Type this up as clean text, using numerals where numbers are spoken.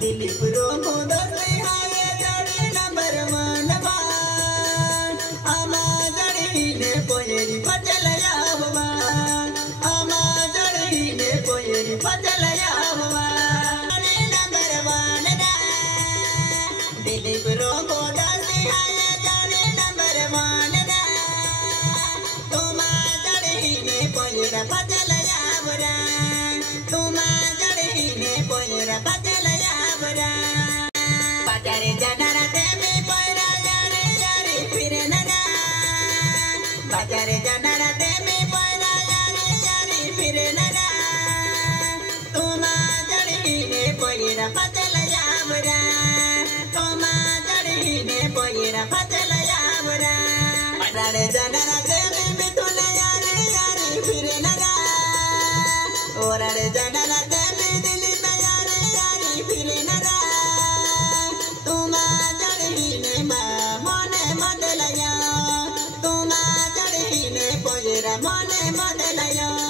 दिलीप रोमो दसई हाय जड़ी नंबर वन बान आमा जड़ी ने पोयरी पचल याववा आमा जड़ी ने पोयरी पचल याववा जड़ी नंबर वन दा दिलीप रोमो दसई हाय जड़ी नंबर वन दा तुमा जड़ी ने पोयरा पचल यावरा तुमा जड़ी ने पोयरा पचल बाजारे जानारा तेमे पैरा यारे यारे फिरे नना बाजारे जानारा तेमे पैरा यारे यारे फिरे नना तुमा जड़ी ने पैरा पचल यावरा तुमा जड़ी ने पैरा पचल यावरा बाजारे जानारा तेमे मिथुन यारे यारे फिरे नना ओरारे जानारा तेमे दिलीप यारे यारे फिरे नना मने मदलया